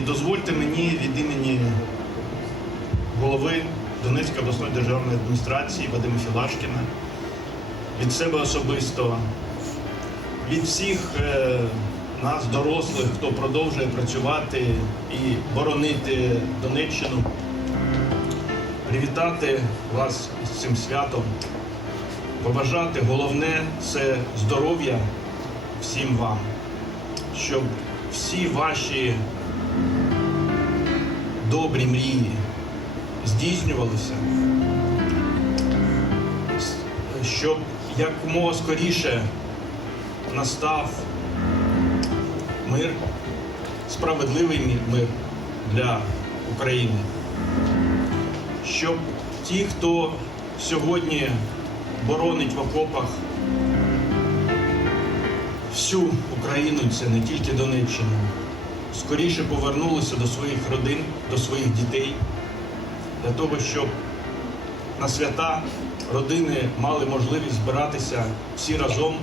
І дозвольте мені від імені голови Донецької обласної державної адміністрації Вадима Філашкіна, від себе особисто, від всіх е, нас, дорослих, хто продовжує працювати і боронити Донеччину, привітати вас з цим святом, побажати головне це здоров'я всім вам, щоб всі ваші добрі мрії здійснювалися, щоб якомога скоріше настав мир, справедливий мир для України. Щоб ті, хто сьогодні боронить в окопах всю Україну, це не тільки Донеччину, скоріше повернулися до своїх родин, до своїх дітей, для того, щоб на свята родини мали можливість збиратися всі разом.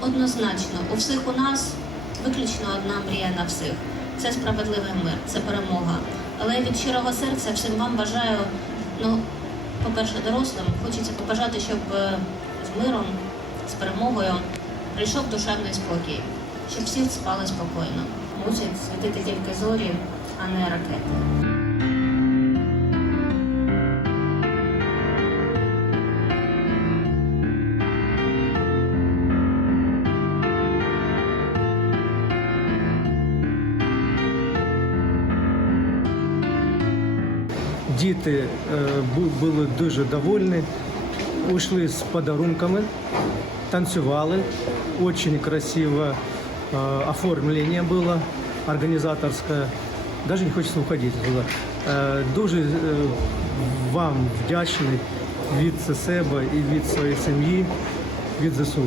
Однозначно, у всіх у нас виключно одна мрія на всіх. Це справедливий мир, це перемога. Але від щирого серця всім вам бажаю, ну, по-перше, дорослим, хочеться побажати, щоб е, з миром, з перемогою прийшов душевний спокій, щоб всі спали спокійно. Мусять світити тільки зорі, а не ракети. Діти е, були дуже довольні, ушли з подарунками, танцювали. Очень красиво э, оформление было организаторское. Даже не хочеться уходити. Е, Дуже е, вам вдячний від себе і від своєї сім'ї, від ЗСУ.